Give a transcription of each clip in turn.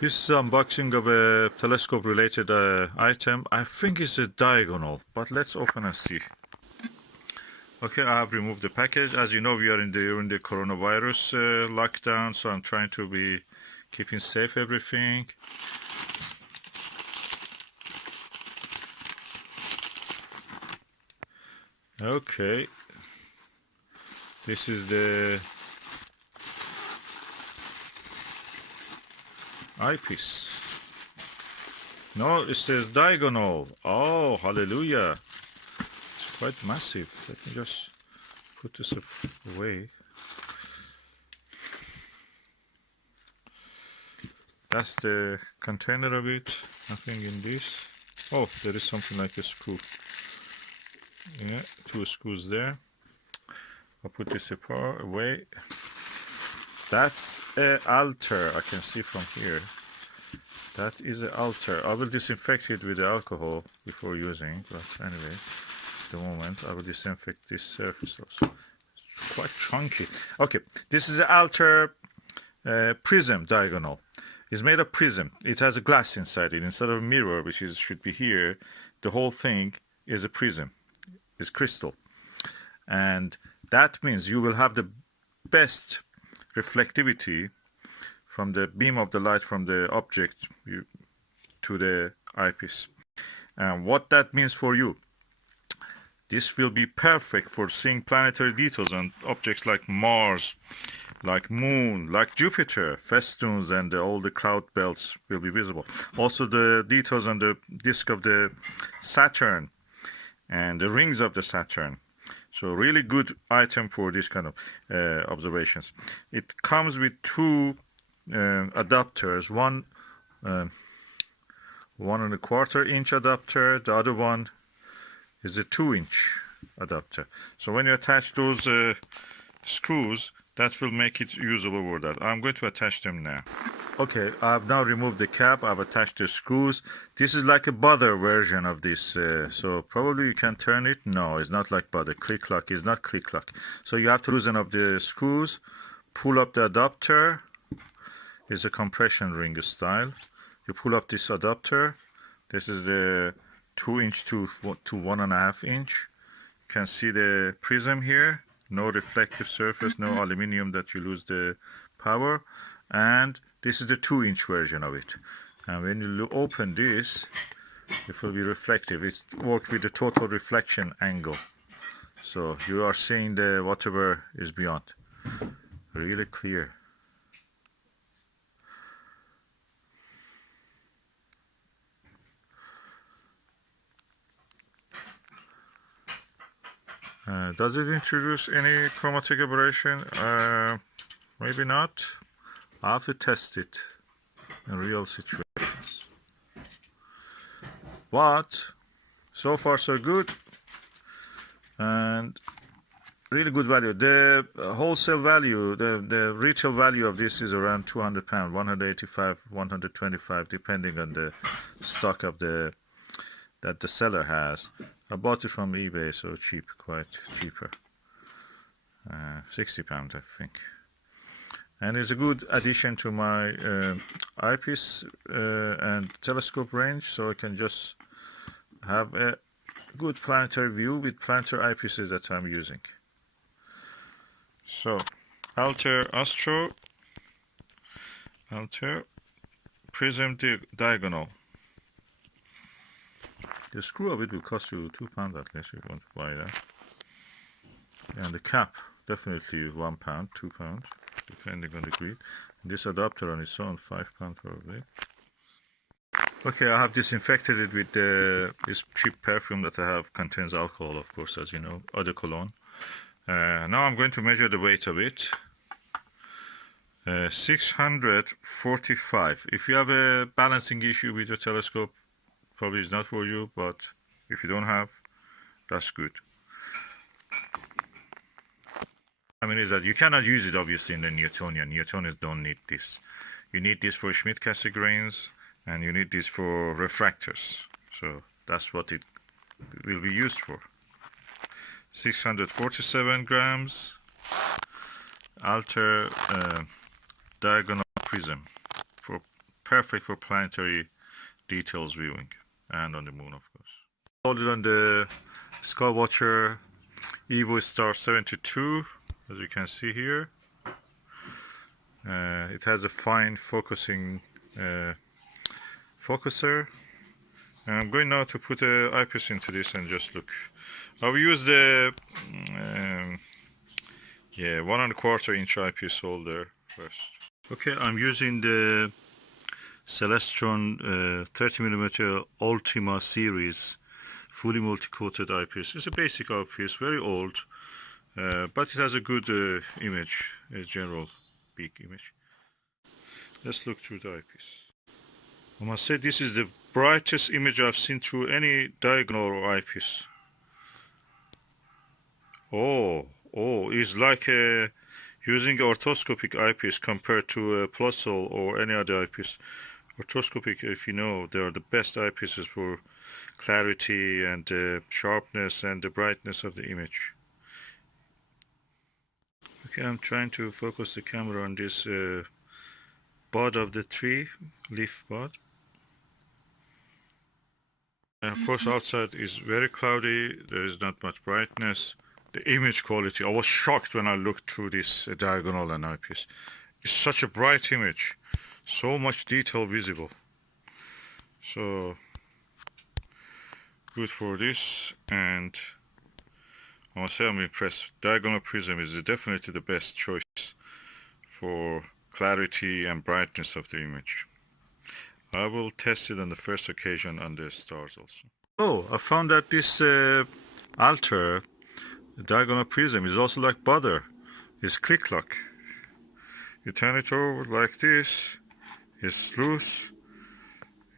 This is unboxing of a telescope related item. I think it's a diagonal, but let's open and see. Okay, I have removed the package. As you know, we are in the coronavirus lockdown, so I'm trying to be keeping safe everything. Okay, this is the eyepiece. No, it says diagonal. Oh, hallelujah. It's quite massive. Let me just put this away. That's the container of it. Nothing in this. Oh, there is something like a screw. Yeah, 2 screws there. I'll put this apart away. That's an Altair. I can see from here. That is an Altair. I will disinfect it with the alcohol before using, but anyway, at the moment I will disinfect this surface also. It's quite chunky. Okay, this is an Altair Prism diagonal. It's made of prism. It has a glass inside it. Instead of a mirror, which should be here, the whole thing is a prism. It's crystal. And that means you will have the best reflectivity from the beam of the light from the object to the eyepiece. And what that means for you, this will be perfect for seeing planetary details on objects like Mars, like Moon, like Jupiter, festoons, and all the cloud belts will be visible. Also the details on the disk of the Saturn and the rings of the Saturn. So really good item for this kind of observations. It comes with 2 adapters, one 1¼ inch adapter, the other one is a 2-inch adapter. So when you attach those screws, that will make it usable for that. I'm going to attach them now. Okay, I've now removed the cap. I've attached the screws. This is like a bother version of this. So probably you can turn it. No, it's not like bother. Click lock is not click lock. So you have to loosen up the screws, pull up the adapter. It's a compression ring style. You pull up this adapter. This is the 2-inch to 1½ inch. You can see the prism here. No reflective surface, no aluminum that you lose the power. And this is the 2-inch version of it. And when you open this, it will be reflective. It works with the total reflection angle. So you are seeing the whatever is beyond. Really clear. Does it introduce any chromatic aberration? Maybe not. I have to test it in real situations. But so far so good, and really good value. The wholesale value, the retail value of this is around £200, 185, 125, depending on the stock of that the seller has. I bought it from eBay, so cheap, quite cheaper. £60, I think. And it's a good addition to my eyepiece and telescope range, so I can just have a good planetary view with planetary eyepieces that I'm using. So, Altair Astro, Altair Prism Diagonal. The screw of it will cost you £2 at least if you want to buy that. And the cap, definitely £1, £2, depending on the grid. And this adapter on its own, £5 probably. Okay, I have disinfected it with this cheap perfume that I have, contains alcohol, of course, as you know, eau de cologne. Now I'm going to measure the weight of it. 645. If you have a balancing issue with your telescope, probably it's not for you, but if you don't have, that's good. I mean, is that you cannot use it obviously in the Newtonian. Newtonians don't need this. You need this for Schmidt-Cassegrains, and you need this for refractors. So that's what it will be used for. 647 grams. Altair diagonal prism for perfect for planetary details viewing, and on the moon, of course. Loaded on the Skywatcher Evo Star 72, as you can see here. It has a fine focusing focuser. And I'm going now to put an eyepiece into this and just look. I've used the 1¼ inch eyepiece holder first. Okay, I'm using the Celestron 30mm Ultima series fully multi-coated eyepiece. It's a basic eyepiece, very old, but it has a good image, a general big image. Let's look through the eyepiece. I must say this is the brightest image I've seen through any diagonal eyepiece. It's like using orthoscopic eyepiece compared to a Plusol or any other eyepiece. Orthoscopic, if you know, they are the best eyepieces for clarity and sharpness and the brightness of the image. Okay, I'm trying to focus the camera on this bud of the tree, leaf bud. And of course outside is very cloudy, there is not much brightness. The image quality, I was shocked when I looked through this diagonal and eyepiece. It's such a bright image, so much detail visible. So good for this, and I must say I'm impressed. Diagonal Prism is definitely the best choice for clarity and brightness of the image. I will test it on the first occasion on the stars also. Oh, I found that this Altair diagonal prism is also like butter. It's click lock. You turn it over like this, it's loose.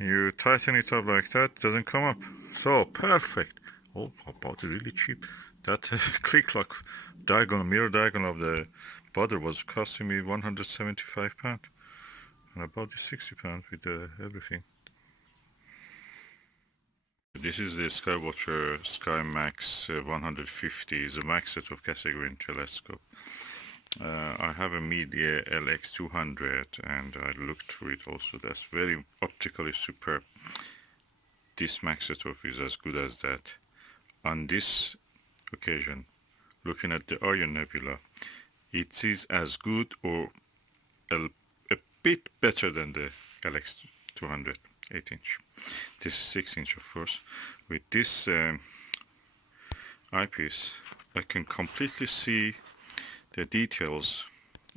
You tighten it up like that, it doesn't come up. So perfect. Oh, I bought it really cheap. That click lock diagonal, mirror diagonal of the butter was costing me £175. And I bought this £60 with everything. This is the Skywatcher Sky Max 150, is a max set of Cassegrain telescope. I have a Media LX200 and I looked through it also. That's very optically superb. This max setup is as good as that. On this occasion, looking at the Orion Nebula, it is as good or a bit better than the LX200 8-inch. This is 6-inch, of course. With this eyepiece, I can completely see the details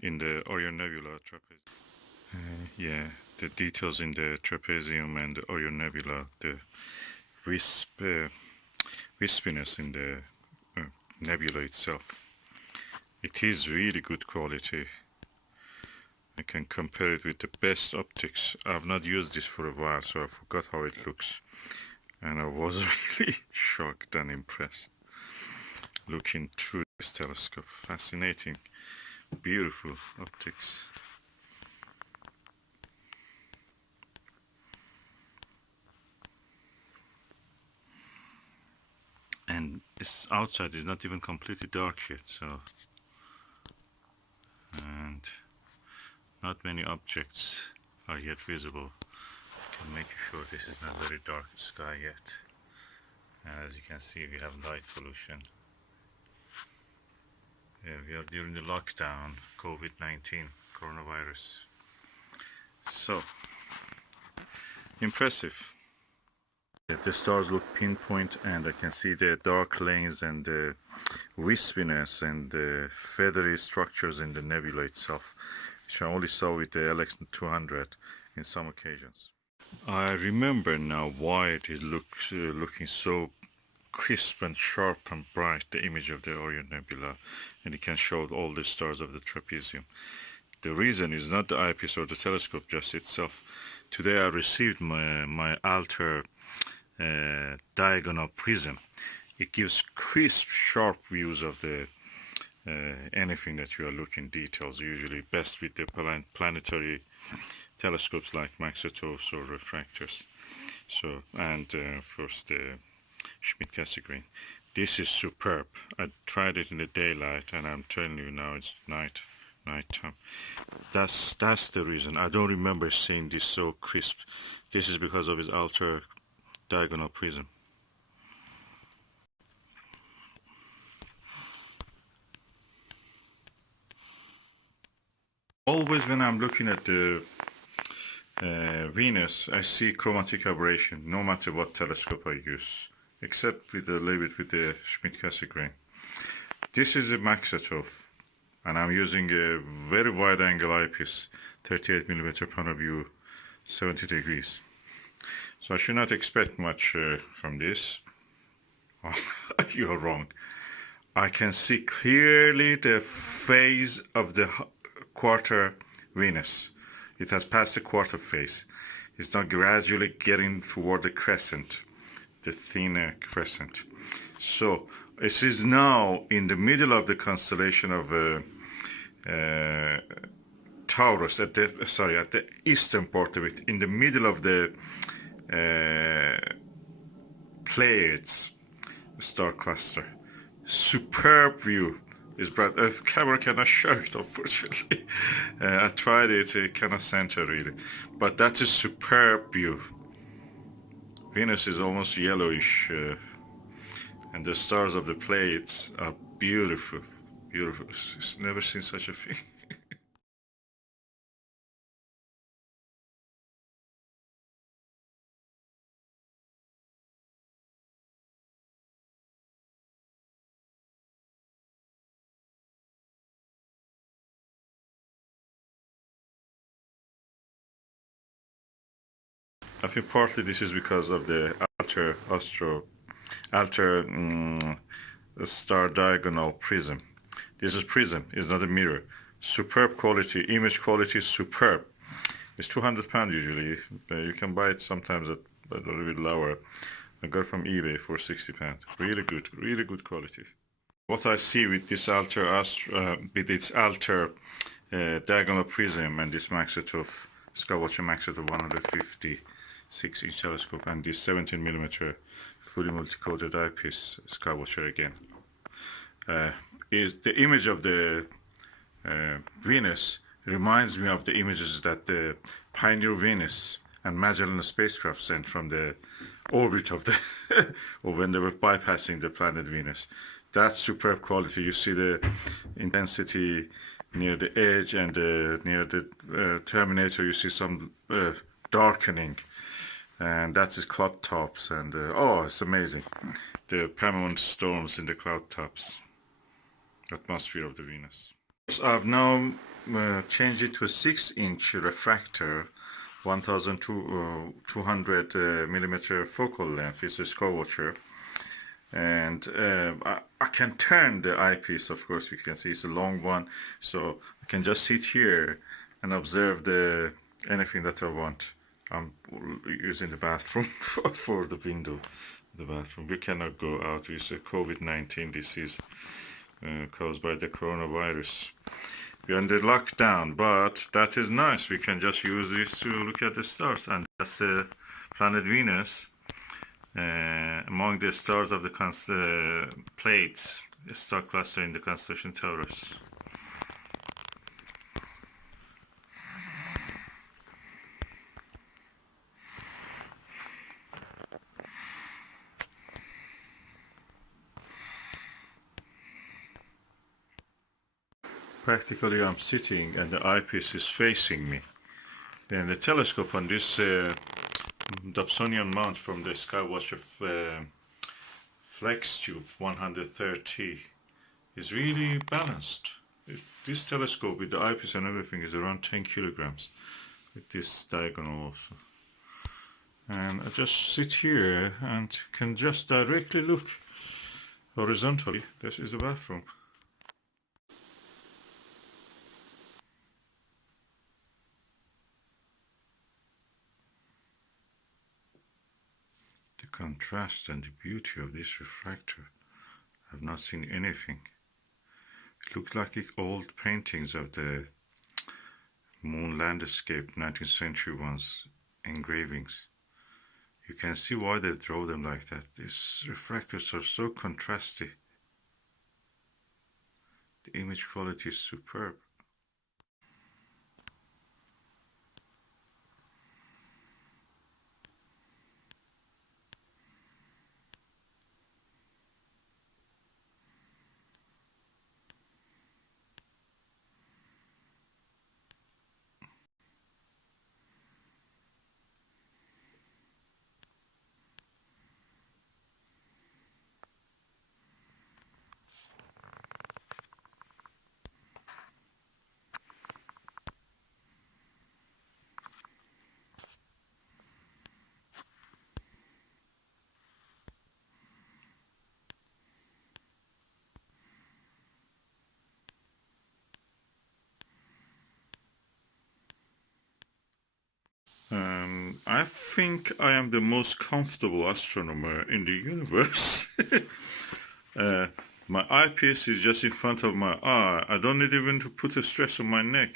in the Orion Nebula trapezium. The details in the trapezium and the Orion Nebula, the wispiness in the nebula itself. It is really good quality. I can compare it with the best optics. I've not used this for a while, so I forgot how it looks. And I was really shocked and impressed looking through this telescope. Fascinating, beautiful optics. And this outside is not even completely dark yet, so. And not many objects are yet visible. I can make sure this is not very dark sky yet. And as you can see, we have light pollution. We are during the lockdown, COVID-19, coronavirus. So, impressive. The stars look pinpoint, and I can see the dark lanes and the wispiness and the feathery structures in the nebula itself, which I only saw with the LX200 in some occasions. I remember now why it is looking so crisp and sharp and bright, the image of the Orion Nebula, and it can show all the stars of the trapezium. The reason is not the eyepiece or the telescope just itself. Today I received my Altair diagonal prism. It gives crisp, sharp views of the anything that you are looking details, usually best with the planetary telescopes like Maxvision or refractors. So, and first the Schmidt-Cassegrain. This is superb. I tried it in the daylight, and I'm telling you now, it's night nighttime. That's the reason. I don't remember seeing this so crisp. This is because of his Altair diagonal prism. Always when I'm looking at the Venus, I see chromatic aberration, no matter what telescope I use, except with a little bit with the Schmidt-Cassegrain. This is a Maxvision, and I'm using a very wide angle eyepiece, 38mm point of view, 70 degrees. So I should not expect much from this. You're wrong. I can see clearly the phase of the quarter Venus. It has passed the quarter phase. It's now gradually getting toward the crescent, the thinner crescent. So it is now in the middle of the constellation of Taurus, at the eastern part of it, in the middle of the Pleaides star cluster. Superb view. Is bright. Camera cannot show it, unfortunately. I tried it, it cannot center really. But that's a superb view. Venus is almost yellowish, and the stars of the Pleaides are beautiful. Beautiful. It's never seen such a thing. I think partly this is because of the Altair star diagonal prism. This is prism, it's not a mirror. Superb quality, image quality is superb. It's £200 usually. You can buy it sometimes at a little bit lower. I got it from eBay for £60. Really good quality. What I see with this with its Altair diagonal prism and this Maxvision Skywatcher Maxvision 156-inch telescope and this 17mm fully multi-coated eyepiece Skywatcher again, is the image of the Venus reminds me of the images that the Pioneer Venus and Magellan spacecraft sent from the orbit of the or when they were bypassing the planet Venus. That's superb quality. You see the intensity near the edge and near the terminator. You see some darkening, and that's the cloud tops. And oh, it's amazing. The permanent storms in the cloud tops. Atmosphere of the Venus. So I've now changed it to a 6-inch refractor, 1200 millimeter focal length. It's a Skywatcher, and I can turn the eyepiece. Of course, you can see it's a long one, so I can just sit here and observe anything that I want. I'm using the bathroom for the window. The bathroom. We cannot go out. It's a COVID-19 disease caused by the coronavirus. We're under lockdown, but that is nice. We can just use this to look at the stars, and that's planet Venus among the stars of the Pleaides, a star cluster in the constellation Taurus. Practically I'm sitting and the eyepiece is facing me. And the telescope on this Dobsonian mount from the Skywatcher Flex Tube 130 is really balanced. This telescope with the eyepiece and everything is around 10 kilograms with this diagonal also. And I just sit here and can just directly look horizontally. This is the bathroom. The contrast and the beauty of this refractor. I've not seen anything. It looks like the old paintings of the moon landscape, 19th century ones, engravings. You can see why they draw them like that. These refractors are so contrasty. The image quality is superb. I think I am the most comfortable astronomer in the universe. My eyepiece is just in front of my eye. I don't need even to put a stress on my neck.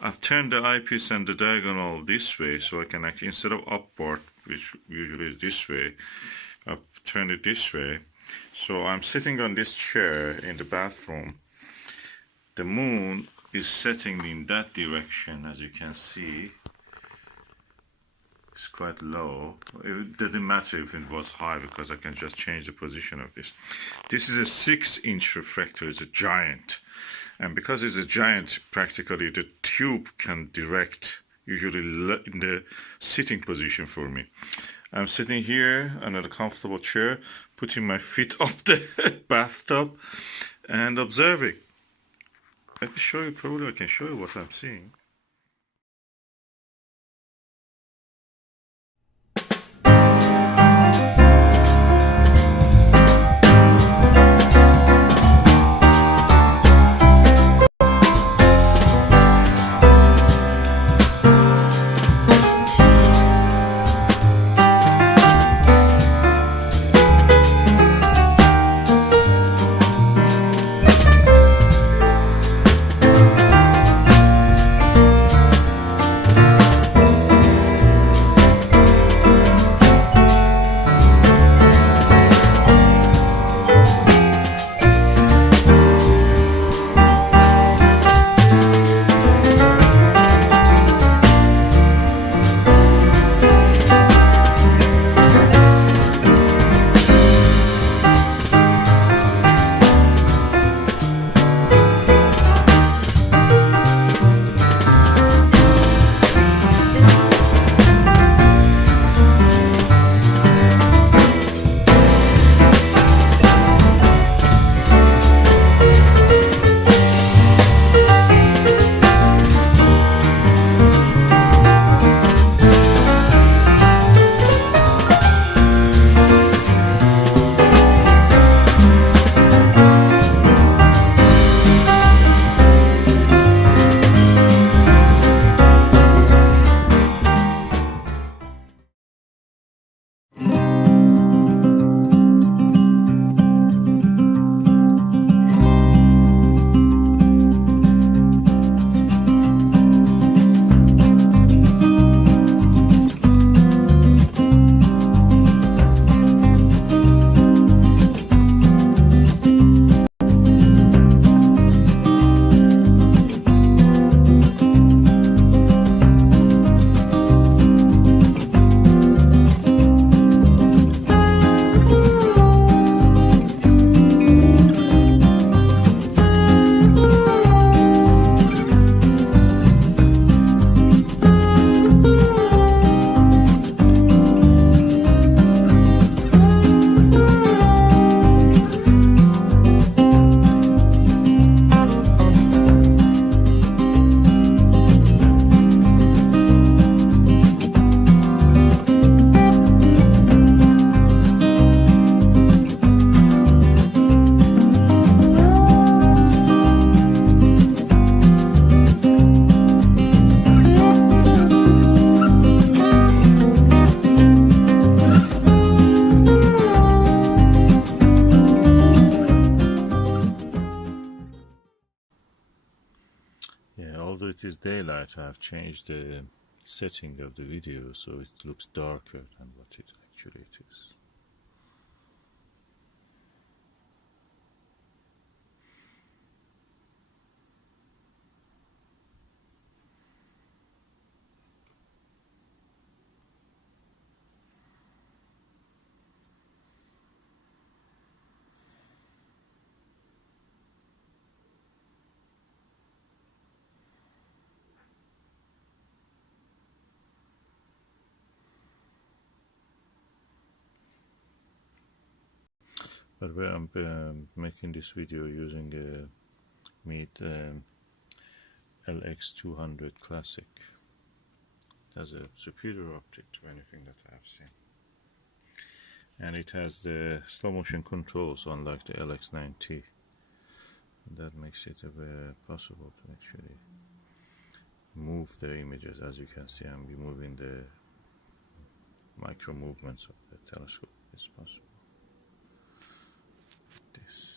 I've turned the eyepiece and the diagonal this way, so I can actually, instead of upward, which usually is this way, I've turned it this way. So I'm sitting on this chair in the bathroom. The moon is setting in that direction, as you can see. It's quite low. It didn't matter if it was high because I can just change the position of this. This is a 6-inch refractor. It's a giant. And because it's a giant, practically the tube can direct, usually in the sitting position for me. I'm sitting here on a comfortable chair, putting my feet up the bathtub and observing. Let me show you, probably I can show you what I'm seeing. Although it is daylight, I have changed the setting of the video so it looks darker than what it actually is. But where I'm making this video using a Meade LX200 Classic. It has a superior optic to anything that I have seen. And it has the slow motion controls unlike the LX9T. And that makes it possible to actually move the images. As you can see, I'm removing the micro movements of the telescope as possible. This.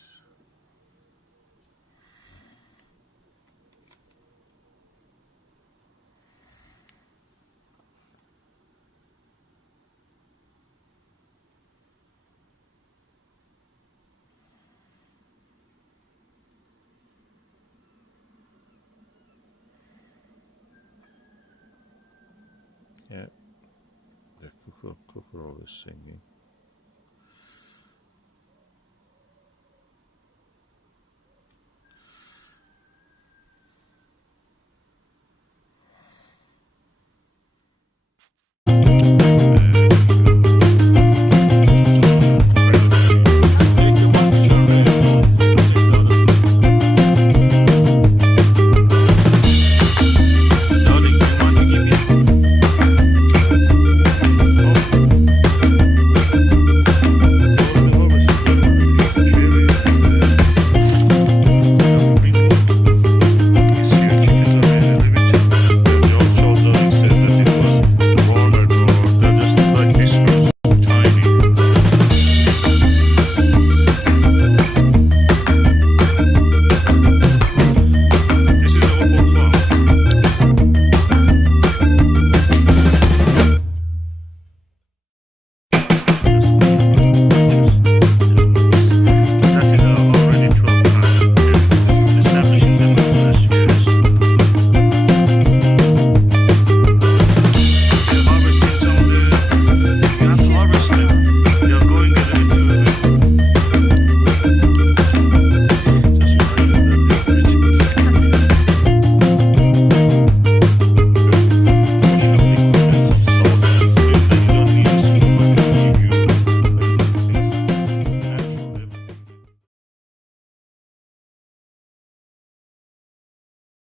Yeah, the cuckoo is singing.